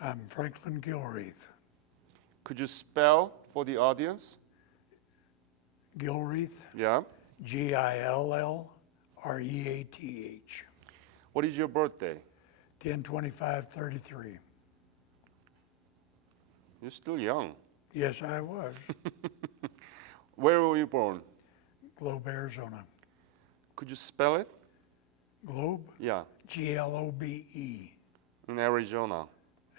I'm Franklin Gillreath. Could you spell for the audience? Gillreath, Yeah. Gillreath. What is your birthday? 10/25/33. You're still young. Yes, I was. Where were you born? Globe, Arizona. Could you spell it? Globe, Yeah. Globe, In Arizona.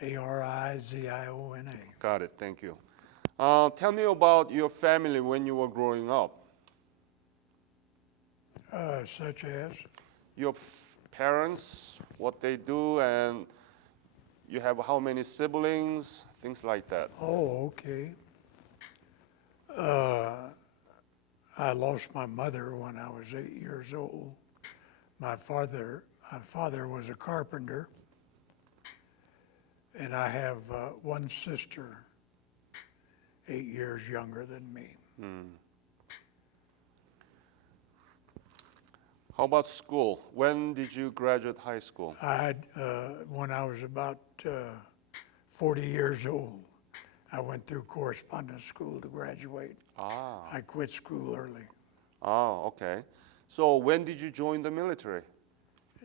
Ariziona. Got it. Thank you. Tell me about your family when you were growing up. Such as? Your parents, what they do, and you have how many siblings, things like that. Oh, okay. I lost my mother when I was 8 years old. My father was a carpenter, and I have one sister, 8 years younger than me. How about school? When did you graduate high school? When I was about 40 years old, I went through correspondence school to graduate. I quit school early. Okay. So when did you join the military?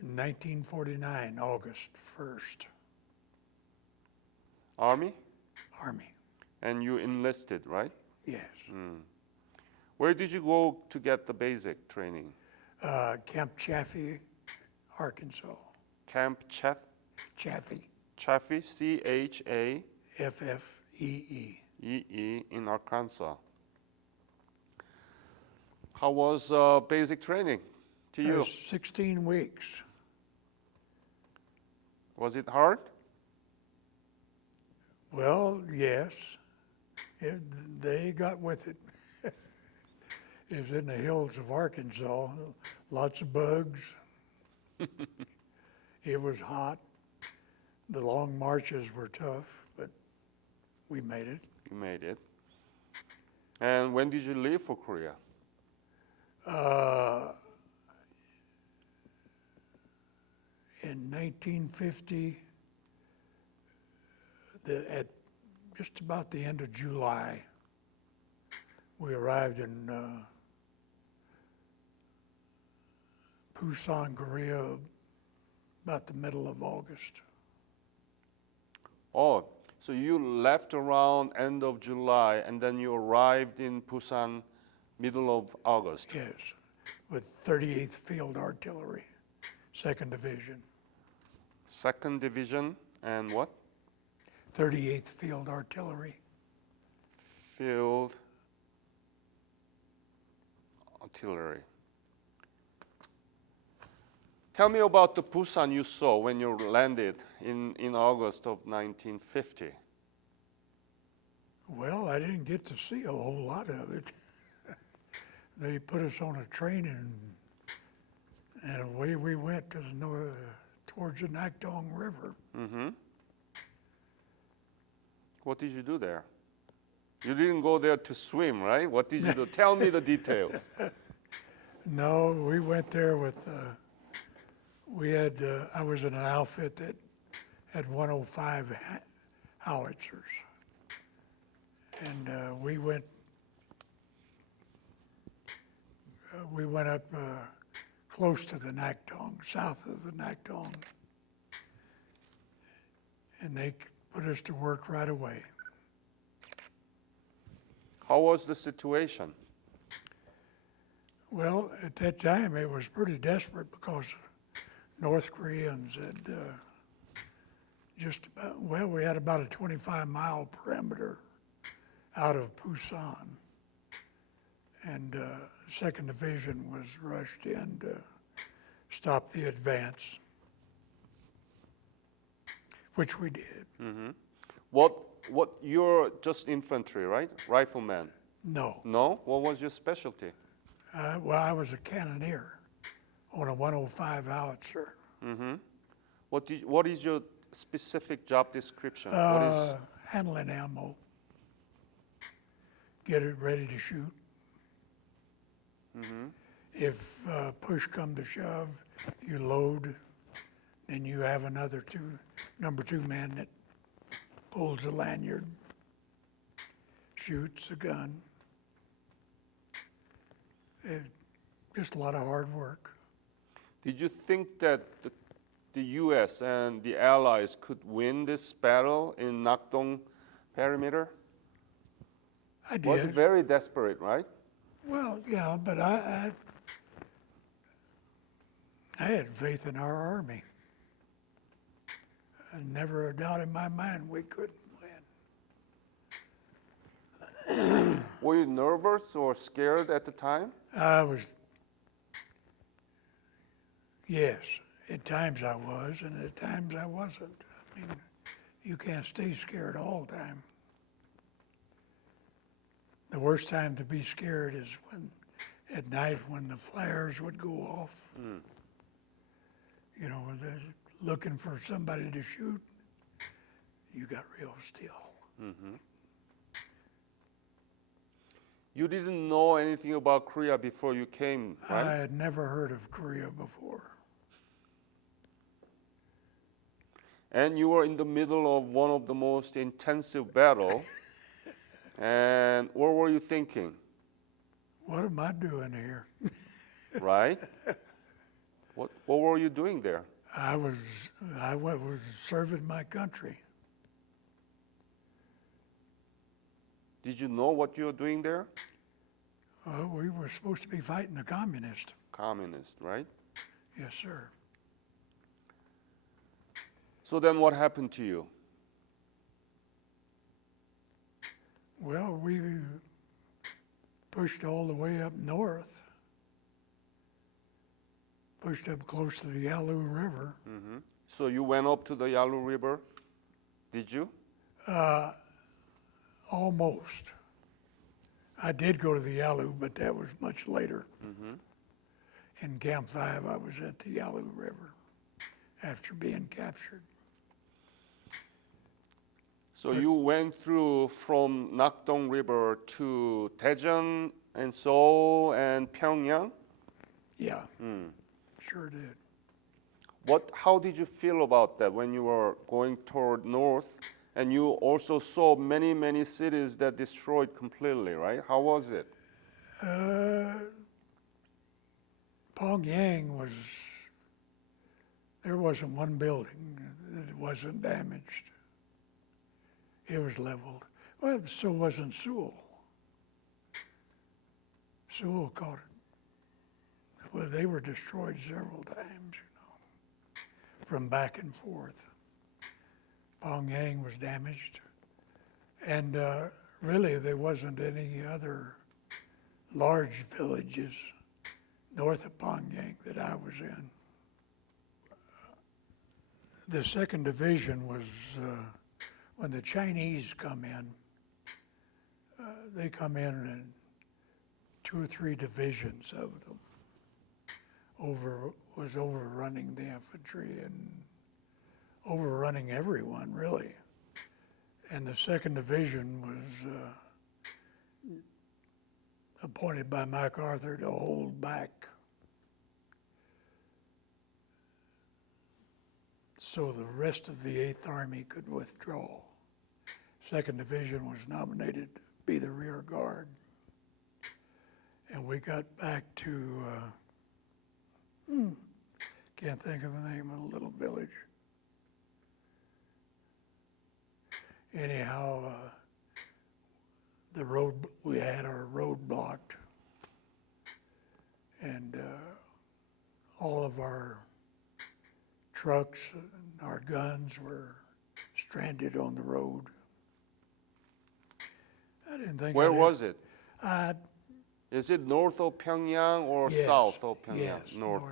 In 1949, August 1st. Army? Army, And you enlisted, right? yes. Where did you go to get the basic training? Camp Chaffee, Arkansas. Camp Chaffee, Chaffee, C-H-A-E-E, FFEE. in Arkansas. How was basic training to you? 16 weeks. Was it hard? Well, yes. They got with it. It was in the hills of Arkansas, lots of bugs. It was hot. The long marches were tough, but we made it. You made it. And when did you leave for Korea? In 1950, at just about the end of July, we arrived in Busan, Korea, about the middle of August. Oh, so you left around end of July and then you arrived in Busan middle of August. Yes, with 38th Field Artillery, 2nd Division. 2nd Division and what? 38th Field Artillery. Field Artillery. Tell me about the Busan you saw when you landed in August of 1950. Well, I didn't get to see a whole lot of it. They put us on a train and away we went to the north, towards the Nakdong River. What did you do there? You didn't go there to swim, right? What did you do? Tell me the details. No, we went there with, I was in an outfit that had 105 howitzers. And we went up close to the Nakdong, south of the Nakdong. And they put us to work right away. How was the situation? Well, at that time, it was pretty desperate because North Koreans had we had about a 25-mile perimeter out of Busan. And 2nd Division was rushed in to stop the advance, which we did. You're just infantry, right? Rifleman. No. No? What was your specialty? Well, I was a cannoneer on a 105 howitzer. What is your specific job description? Handling ammo. Get it ready to shoot. If push come to shove, you load, then you have another number two man that pulls the lanyard, shoots the gun. Just a lot of hard work. Did you think that the U.S. and the Allies could win this battle in Nakdong perimeter? I Was it did. very desperate, right? Well, yeah, but I had faith in our army. Never a doubt in my mind we couldn't win. Were you nervous or scared at the time? I was, yes, at times I was, and at times I wasn't. I mean, you can't stay scared all the time. The worst time to be scared is when, at night, when the flares would go off. You know, when they're looking for somebody to shoot, you got real still. You didn't know anything about Korea before you came, I right? had never heard of Korea before. And you were in the middle of one of the most intensive battle. And what were you thinking, What am I doing here? right? What were you doing there? I was serving my country. Did you know what you were doing there? We were supposed to be fighting the communists. Communist, right? Yes, sir. So then what happened to you? Well, we pushed all the way up north, pushed up close to the Yalu River. So you went up to the Yalu River, did you? Almost. I did go to the Yalu, but that was much later. In Camp 5, I was at the Yalu River after being captured. So you went through from Nakdong River to Daejeon and Seoul and Pyongyang? Yeah, sure did. How did you feel about that when you were going toward north and you also saw many, many cities that destroyed completely, right? How was it? Pyongyang there wasn't one building that wasn't damaged. It was leveled. Well, so wasn't Seoul. Seoul caught it. Well, they were destroyed several times, you know, from back and forth. Pyongyang was damaged. And really, there wasn't any other large villages north of Pyongyang that I was in. The 2nd Division was, when the Chinese come in, they come in 2 or 3 divisions of them, was overrunning the infantry and overrunning everyone, really. And the 2nd Division was appointed by MacArthur to hold back so the rest of the 8th Army could withdraw. 2nd Division was nominated to be the rear guard. And we got back to, can't think of the name of the little village. Anyhow, we had our road blocked, and all of our trucks and our guns were stranded on the road. I didn't think. Where was it? I Is it north of Pyongyang or Yes, south of Pyongyang? yes, North.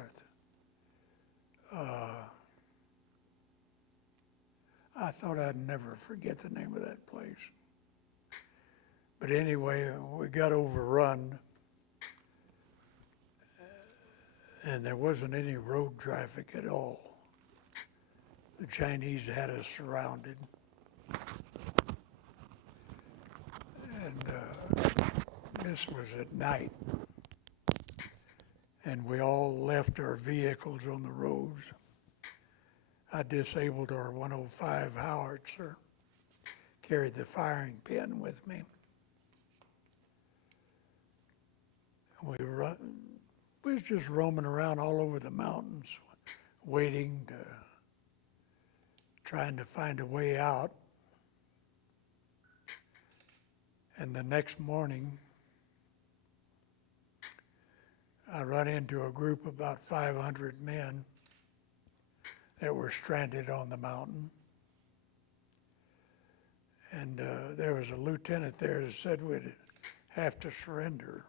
I thought I'd never forget the name of that place. But anyway, we got overrun, and there wasn't any road traffic at all. The Chinese had us surrounded. And this was at night. And we all left our vehicles on the roads. I disabled our 105 howitzer carried the firing pin with me. We was just roaming around all over the mountains, trying to find a way out. And the next morning, I run into a group of about 500 men that were stranded on the mountain. And there was a lieutenant there that said we'd have to surrender.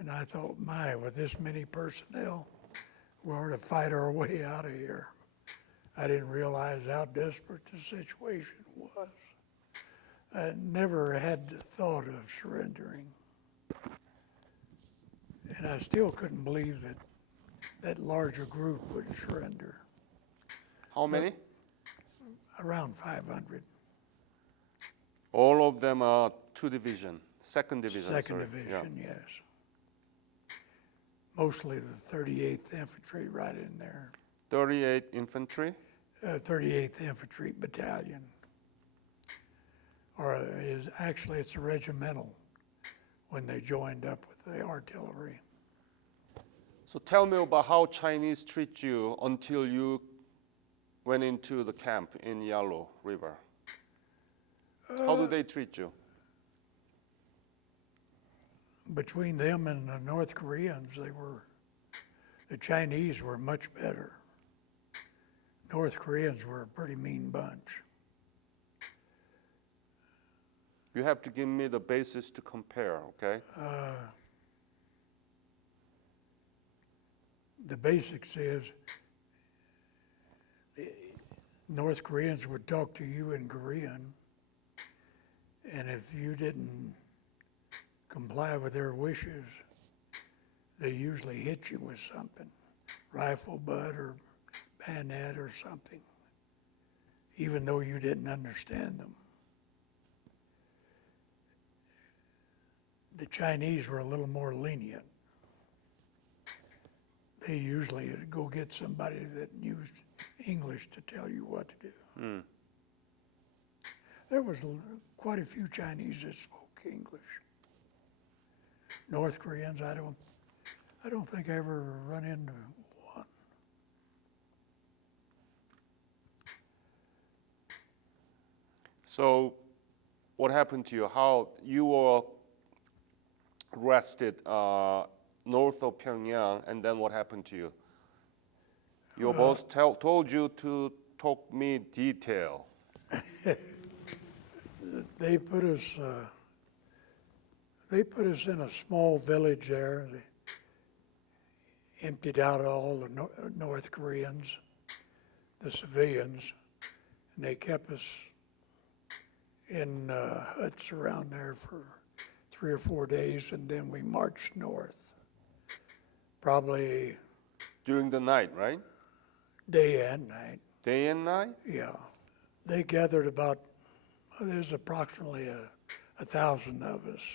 And I thought, my, with this many personnel, we ought to fight our way out of here. I didn't realize how desperate the situation was. I never had the thought of surrendering. And I still couldn't believe that that larger group would surrender. How many? Around 500. All of them are 2 division, 2nd division. Second sorry. division, yes. Mostly the 38th Infantry right in there. 38 infantry. 38th Infantry Battalion. Or it's a regimental when they joined up with the artillery. So tell me about how Chinese treat you until you went into the camp in Yellow River. How do they treat you? Between them and the North Koreans, the Chinese were much better. North Koreans were a pretty mean bunch. You have to give me the basis to compare, okay? The basics is the North Koreans would talk to you in Korean, and if you didn't comply with their wishes, they usually hit you with something, rifle butt or bayonet or something, even though you didn't understand them. The Chinese were a little more lenient. They usually would go get somebody that used English to tell you what to do. There was quite a few Chinese that spoke English. North Koreans, I don't think I ever run into one. So what happened to you? How you were arrested north of Pyongyang, and then what happened to you? Your boss told you to talk me detail. They put us in a small village there. They emptied out all the North Koreans, the civilians, and they kept us in huts around there for 3 or 4 days, and then we marched north. Probably During the night, right? day and night. Day and night? Yeah. They gathered there's approximately 1,000 of us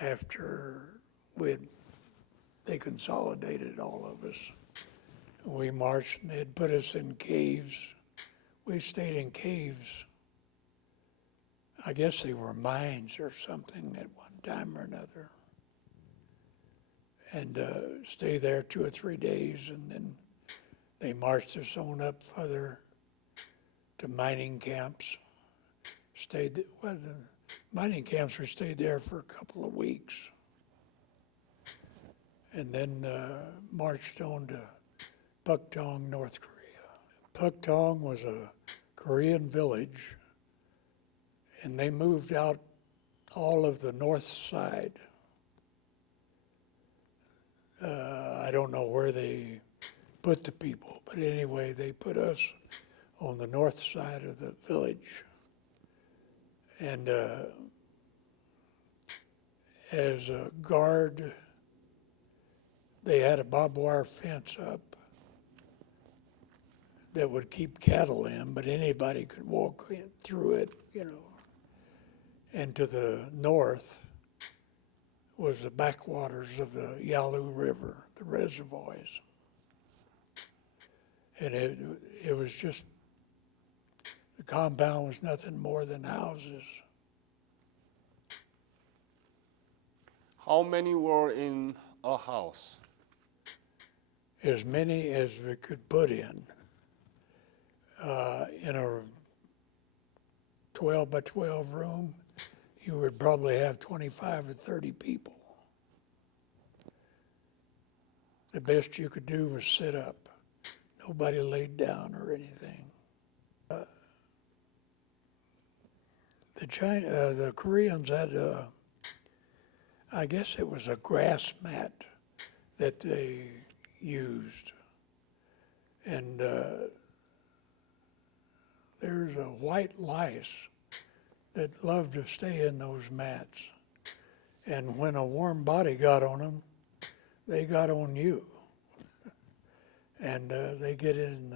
after they consolidated all of us. We marched and they'd put us in caves. We stayed in caves. I guess they were mines or something at one time or another. And stay there 2 or 3 days, and then they marched us on up further to mining camps. The mining camps were stayed there for a couple of weeks. And then marched on to Puktong, North Korea. Puktong was a Korean village, and they moved out all of the north side. I don't know where they put the people, but anyway, they put us on the north side of the village. And as a guard, they had a barbed wire fence up that would keep cattle in, but anybody could walk through it, And to the north was the backwaters of the Yalu River, the reservoirs. And it was just The compound was nothing more than houses. How many were in a house? As many as we could put in a 12 by 12 room, you would probably have 25 or 30 people. The best you could do was sit up. Nobody laid down or anything. The Koreans had, I guess it was a grass mat that they used. And there's a white lice that loved to stay in those mats. And when a warm body got on them, they got on you. And they get in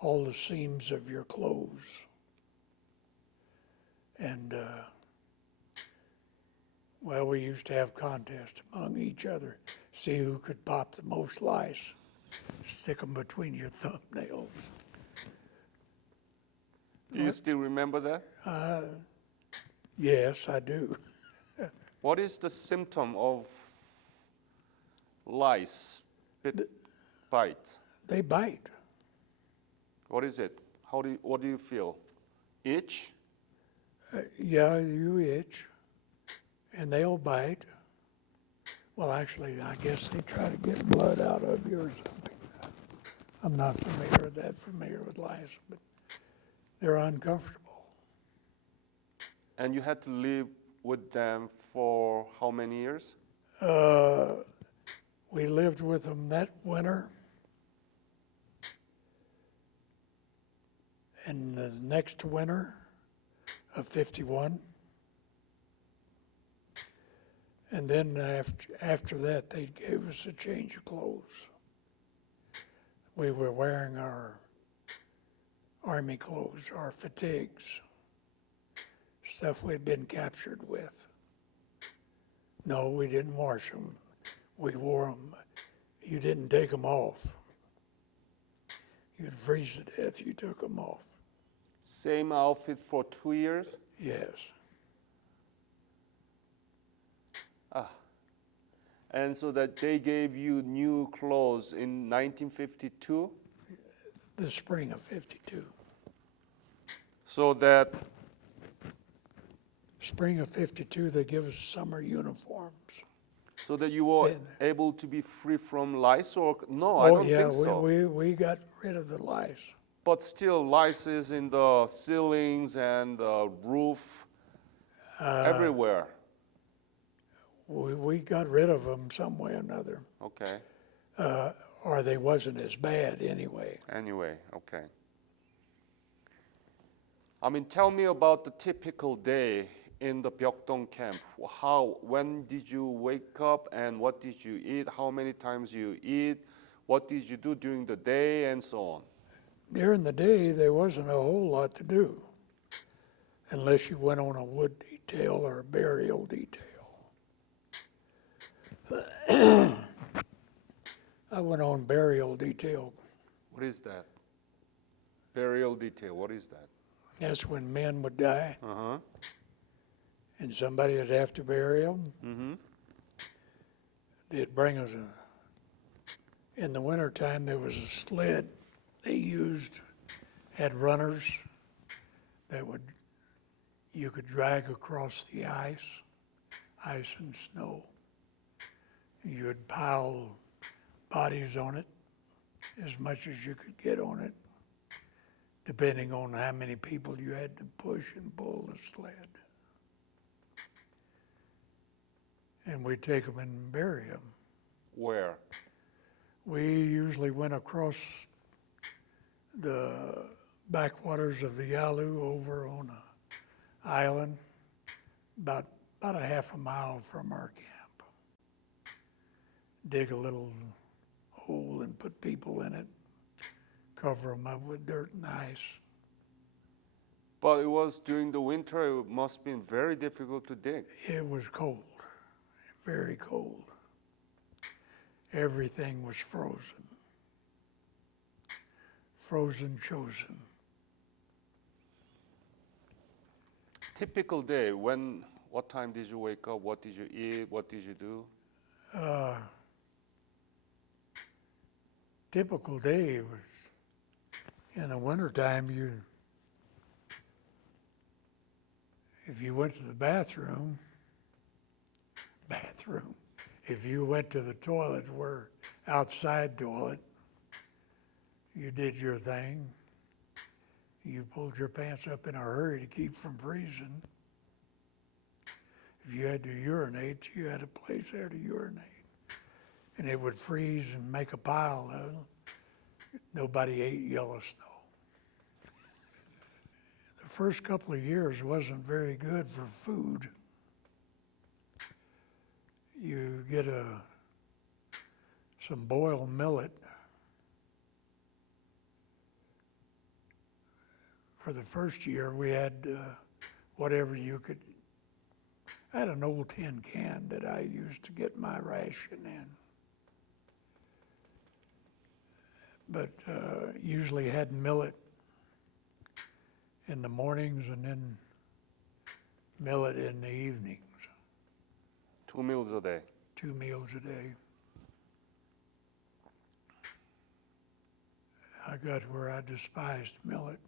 all the seams of your clothes. And, well, we used to have contests among each other, see who could pop the most lice, stick them between your thumbnails. Do you still remember that? Yes, I do. What is the symptom of lice bite? They bite. What is it? What do you feel? Itch? Yeah, you itch, and they'll bite. Well, actually, I guess they try to get blood out of you or something. I'm not familiar with lice, but they're uncomfortable. And you had to live with them for how many years? We lived with them that winter, and the next winter of 51. And then after that, they gave us a change of clothes. We were wearing our army clothes, our fatigues, stuff we'd been captured with. No, we didn't wash them. We wore them. You didn't take them off. You'd freeze to death, you took them off. Same outfit for 2 years? Yes. And so that they gave you new clothes in 1952? The spring of 52. So that, Spring of 52, they give us summer uniforms. so that you were Thin. able to be free from lice, or no, I don't think so. we got rid of the lice. But still, lice is in the ceilings and the roof, everywhere. We got rid of them some way or another, Okay. or they wasn't as bad anyway. Anyway, okay. I mean, tell me about the typical day in the Byeokdong camp. When did you wake up and what did you eat? How many times you eat? What did you do during the day and so on? During the day, there wasn't a whole lot to do, unless you went on a wood detail or a burial detail. I went on burial detail. What is that? Burial detail, what is that? That's when men would die, Uh-huh. and somebody would have to bury them. Mm-hmm. They'd bring us in the wintertime, there was a sled they used, had runners that you could drag across the ice and snow. You'd pile bodies on it, as much as you could get on it, depending on how many people you had to push and pull the sled. And we'd take them and bury them. Where? We usually went across the backwaters of the Yalu over on an island, about a half a mile from our camp. Dig a little hole and put people in it, cover them up with dirt and ice. But it was during the winter, it must have been very difficult to dig. It was cold, very cold. Everything was frozen. Frozen chosen. Typical day, what time did you wake up? What did you eat? What did you do? Typical day was in the wintertime, if you went to the bathroom, if you went to the toilet, where outside toilet, you did your thing. You pulled your pants up in a hurry to keep from freezing. If you had to urinate, you had a place there to urinate. And it would freeze and make a pile of it. Nobody ate yellow snow. The first couple of years wasn't very good for food. You get some boiled millet. For the first year, we had whatever you could. I had an old tin can that I used to get my ration in. But usually had millet in the mornings and then millet in the evenings. 2 meals a day. 2 meals a day. I got where I despised millet.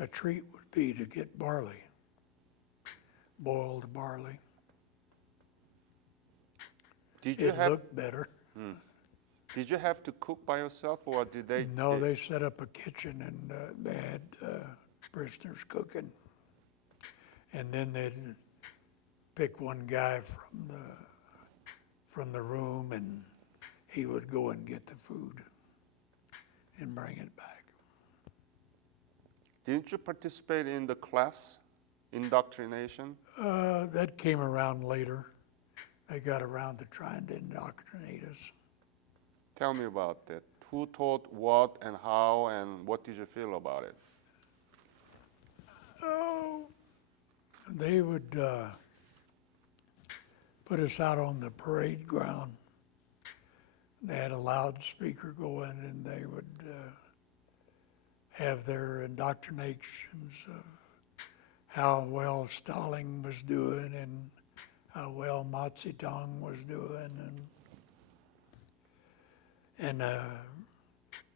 A treat would be to get barley, boiled barley. Did you It have looked better. Did you have to cook by yourself, or did they? No, they set up a kitchen and they had prisoners cooking. And then they'd pick one guy from the room and he would go and get the food and bring it back. Didn't you participate in the class, indoctrination? That came around later. They got around to trying to indoctrinate us. Tell me about that. Who taught what and how, and what did you feel about it? Oh, they would put us out on the parade ground. They had a loudspeaker going, and they would have their indoctrinations of how well Stalin was doing and how well Mao Zedong was doing, and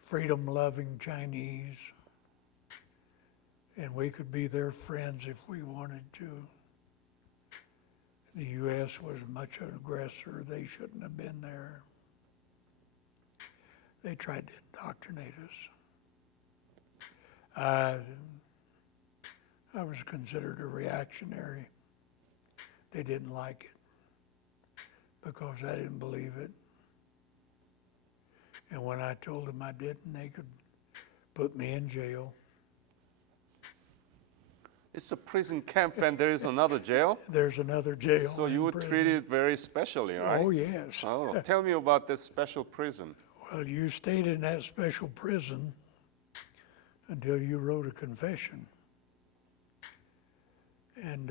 freedom-loving Chinese. And we could be their friends if we wanted to. The U.S. was much an aggressor. They shouldn't have been there. They tried to indoctrinate us. I was considered a reactionary. They didn't like it because I didn't believe it. And when I told them I didn't, they could put me in jail. It's a prison camp, and there is another jail. There's another jail. So you were prison. treated very specially, right? Oh, yes. Oh, tell me about this special prison. Well, you stayed in that special prison until you wrote a confession. And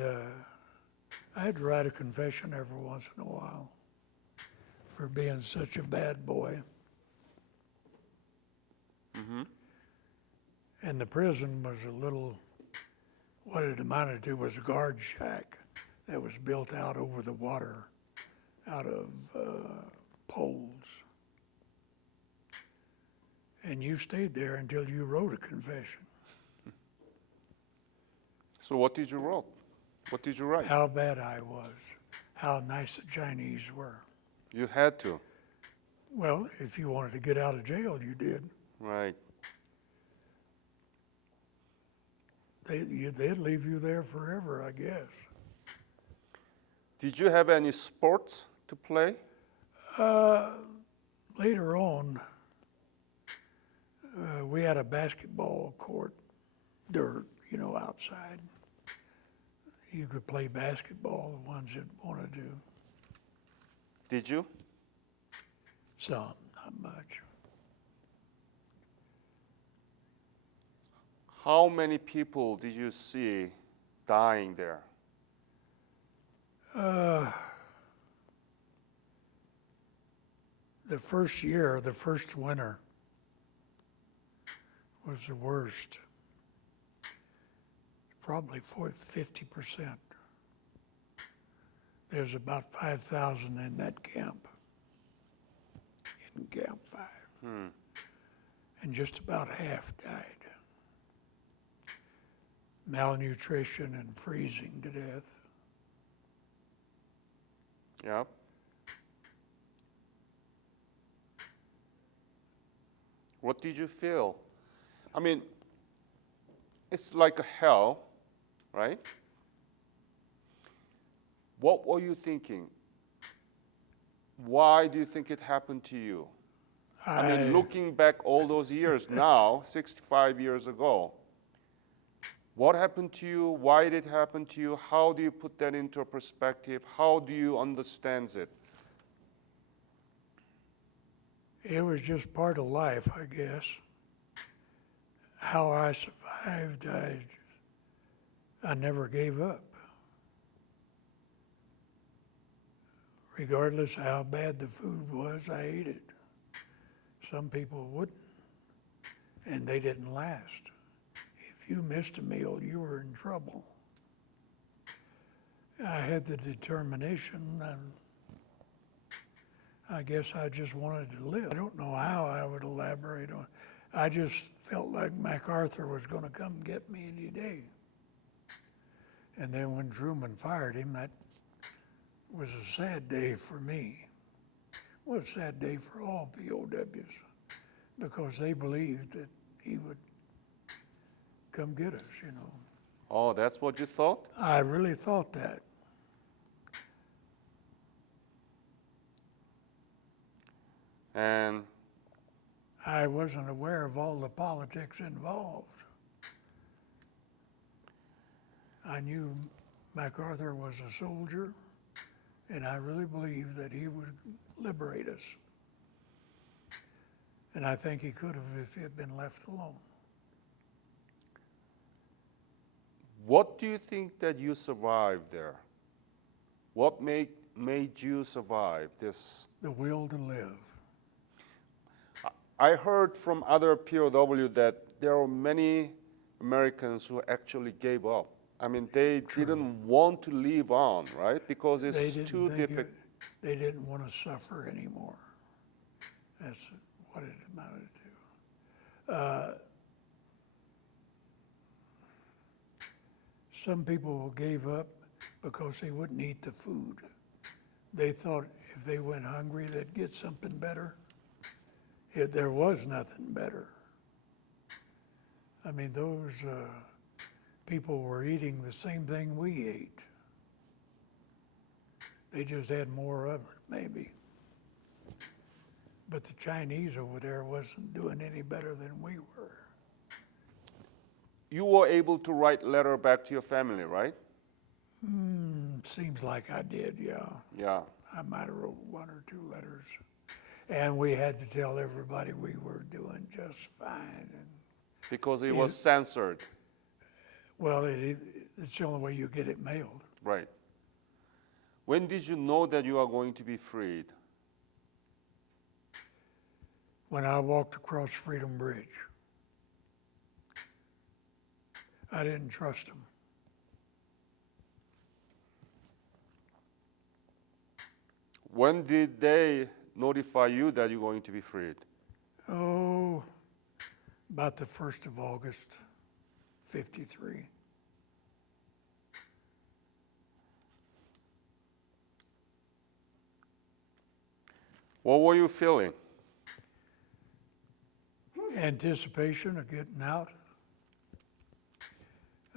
I had to write a confession every once in a while for being such a bad boy. Mm-hmm. And the prison was a little, what it amounted to was a guard shack that was built out over the water out of poles. And you stayed there until you wrote a confession. So what did you write? What did you write? How bad I was, how nice the Chinese were. You had to. Well, if you wanted to get out of jail, you did. Right. They'd leave you there forever, I guess. Did you have any sports to play? Later on, we had a basketball court, dirt, outside. You could play basketball, the ones that wanted to. Did you? Some, not much. How many people did you see dying there? The first year, the first winter, was the worst. Probably 50%. There's about 5,000 in that camp, in Camp 5. And just about half died. Malnutrition and freezing to death. Yeah. What did you feel? I mean, it's like a hell, right? What were you thinking? Why do you think it happened to you? I mean, looking back all those years now, 65 years ago, what happened to you? Why did it happen to you? How do you put that into a perspective? How do you understand it? It was just part of life, I guess. How I survived, I never gave up. Regardless of how bad the food was, I ate it. Some people wouldn't, and they didn't last. If you missed a meal, you were in trouble. I had the determination, and I guess I just wanted to live. I don't know how I would elaborate on it. I just felt like MacArthur was going to come get me any day. And then when Truman fired him, that was a sad day for me. Well, a sad day for all POWs, because they believed that he would come get us, you know. Oh, that's what you thought? I really thought that. And I wasn't aware of all the politics involved. I knew MacArthur was a soldier, and I really believed that he would liberate us. And I think he could have if he had been left alone. what do you think that you survived there? What made you survive this? The will to live. I heard from other POW that there are many Americans who actually gave up. I mean, they didn't want to live on, right? Because it's too difficult. They didn't want to suffer anymore. That's what it amounted to. Some people gave up because they wouldn't eat the food. They thought if they went hungry, they'd get something better. Yet there was nothing better. I mean, those people were eating the same thing we ate. They just had more of it, maybe. But the Chinese over there wasn't doing any better than we were. You were able to write letter back to your family, right? Seems like I did, yeah. Yeah. I might have wrote 1 or 2 letters. And we had to tell everybody we were doing just fine. And, Because it was censored. well, it's the only way you get it mailed. Right. When did you know that you are going to be freed? When I walked across Freedom Bridge, I didn't trust them. When did they notify you that you're going to be freed? Oh, about the 1st of August, 53. What were you feeling? Anticipation of getting out.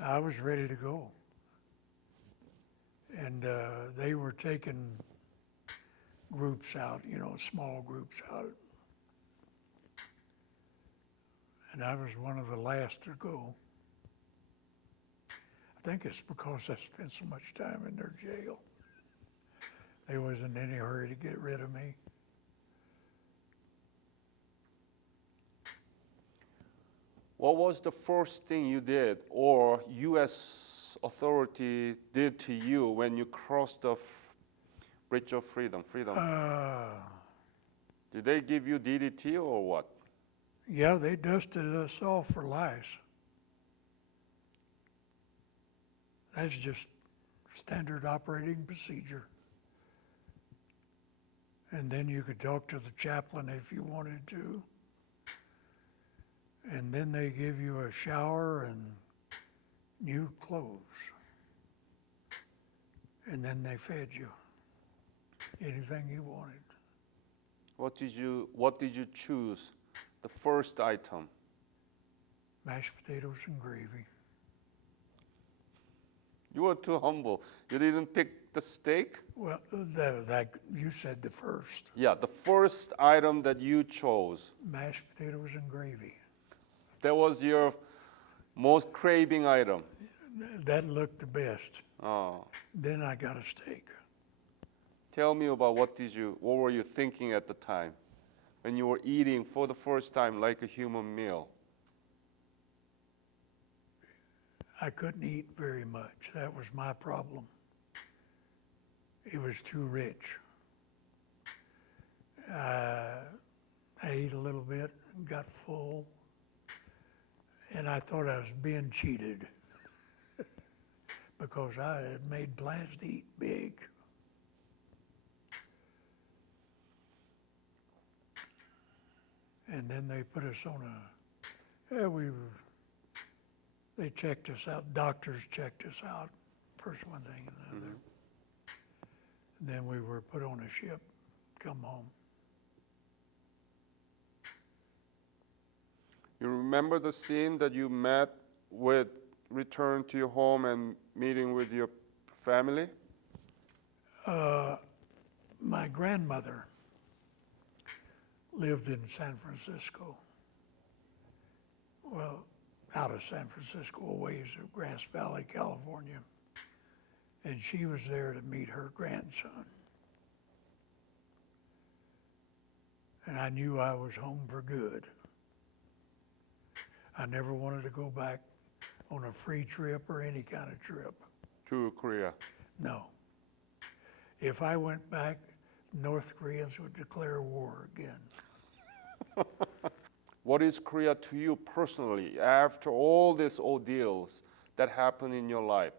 I was ready to go. And they were taking groups out, small groups out. And I was one of the last to go. I think it's because I spent so much time in their jail. They wasn't in any hurry to get rid of me. What was the first thing you did or U.S. authority did to you when you crossed the Bridge of Freedom? Did they give you DDT or what? Yeah, they dusted us off for lice. That's just standard operating procedure. And then you could talk to the chaplain if you wanted to. And then they give you a shower and new clothes. And then they fed you anything you wanted. What did you choose? The first item. Mashed potatoes and gravy. You were too humble. You didn't pick the steak? Well, you said the first. Yeah, the first item that you chose. Mashed potatoes and gravy. That was your most craving item. That looked the best. Oh. Then I got a steak. Tell me about what were you thinking at the time when you were eating for the first time like a human meal? I couldn't eat very much. That was my problem. It was too rich. I ate a little bit, got full, and I thought I was being cheated because I had made plans to eat big. And then they put us on they checked us out, doctors checked us out, first one thing and the other. And then we were put on a ship, come home. You remember the scene that you returned to your home and meeting with your family? My grandmother lived in San Francisco. Well, out of San Francisco, a ways of Grass Valley, California. And she was there to meet her grandson. And I knew I was home for good. I never wanted to go back on a free trip or any kind of trip. To Korea? No. If I went back, North Koreans would declare war again. What is Korea to you personally after all these ordeals that happened in your life?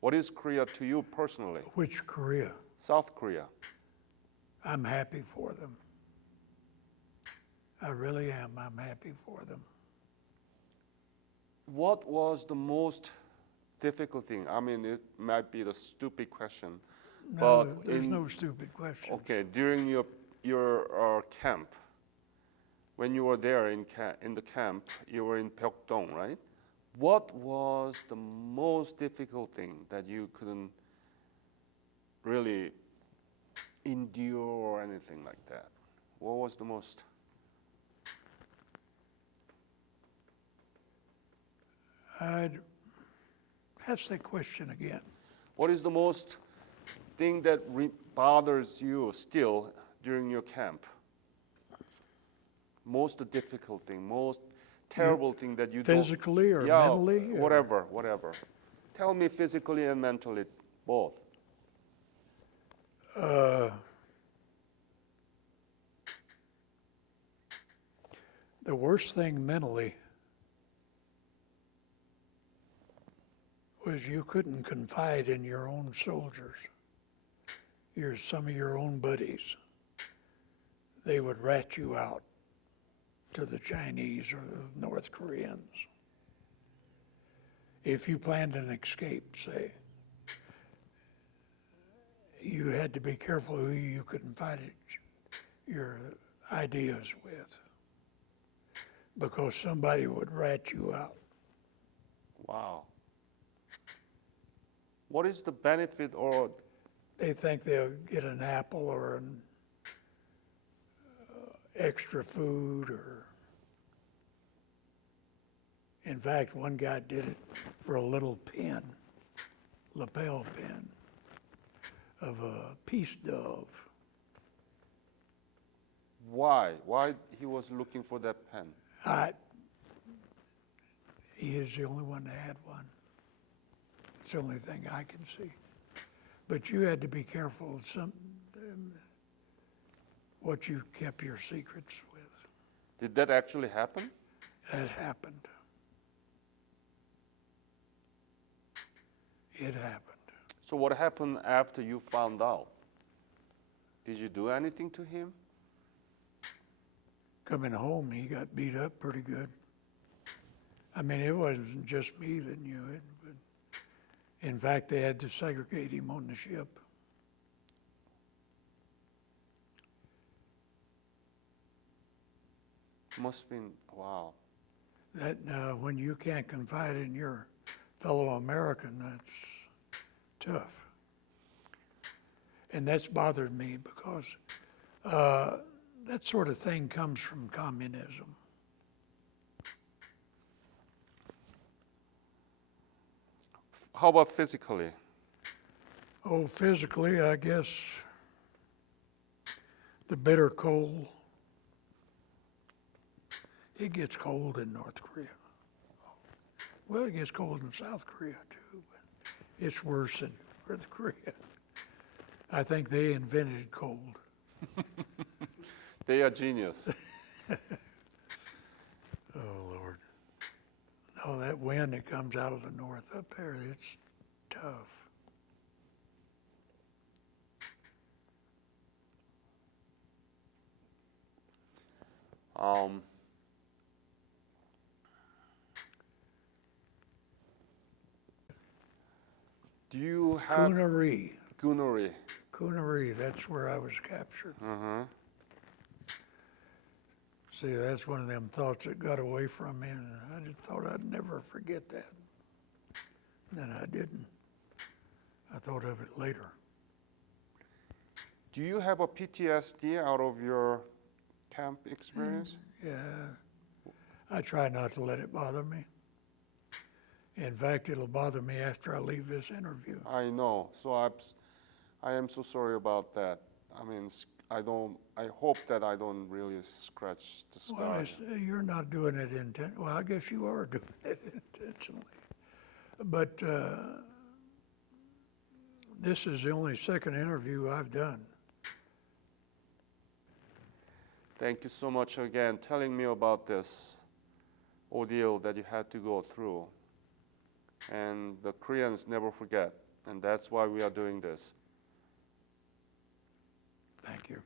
What is Korea to you personally? Which Korea? South Korea. I'm happy for them. I really am. I'm happy for them. What was the most difficult thing? I mean, it might be the stupid question, No, but there's no stupid questions. Okay, during your camp, when you were there in the camp, you were in Pyeongdong, right? What was the most difficult thing that you couldn't really endure or anything like that? What was the most? I'd ask that question again. What is the most thing that bothers you still during your camp? Most difficult thing, most terrible thing that you Physically or yeah, mentally? Or? Whatever. Tell me physically and mentally, both. The worst thing mentally was you couldn't confide in your own soldiers, some of your own buddies. They would rat you out to the Chinese or the North Koreans. If you planned an escape, say, you had to be careful who you confided your ideas with, because somebody would rat you out. Wow. What is the benefit or? They think they'll get an apple or an extra food or. In fact, one guy did it for a little pin, lapel pin of a peace dove. Why? Why he was looking for that pen? He is the only one that had one. It's the only thing I can see. But you had to be careful of what you kept your secrets with. Did that actually happen? That happened. It happened. So what happened after you found out? Did you do anything to him? Coming home, he got beat up pretty good. I mean, it wasn't just me that knew it, but in fact, they had to segregate him on the ship. Must have been, wow. That when you can't confide in your fellow American, that's tough. And that's bothered me because that sort of thing comes from communism. How about physically? Oh, physically, I guess the bitter cold. It gets cold in North Korea. Well, it gets cold in South Korea too, but it's worse in North Korea. I think they invented cold. They are genius. Oh, Lord. No, that wind that comes out of the north up there, it's tough. Do you have Gillreath, Gillreath? that's where I was captured. Uh-huh. See, that's one of them thoughts that got away from me, and I just thought I'd never forget that. And then I didn't. I thought of it later. Do you have a PTSD out of your camp experience? Yeah, I try not to let it bother me. In fact, it'll bother me after I leave this interview. I know. So I am so sorry about that. I mean, I hope that I don't really scratch the Well, scar. you're not doing it well, I guess you are doing it intentionally. But this is the only second interview I've done. Thank you so much again telling me about this ordeal that you had to go through. And the Koreans never forget, and that's why we are doing this. Thank you.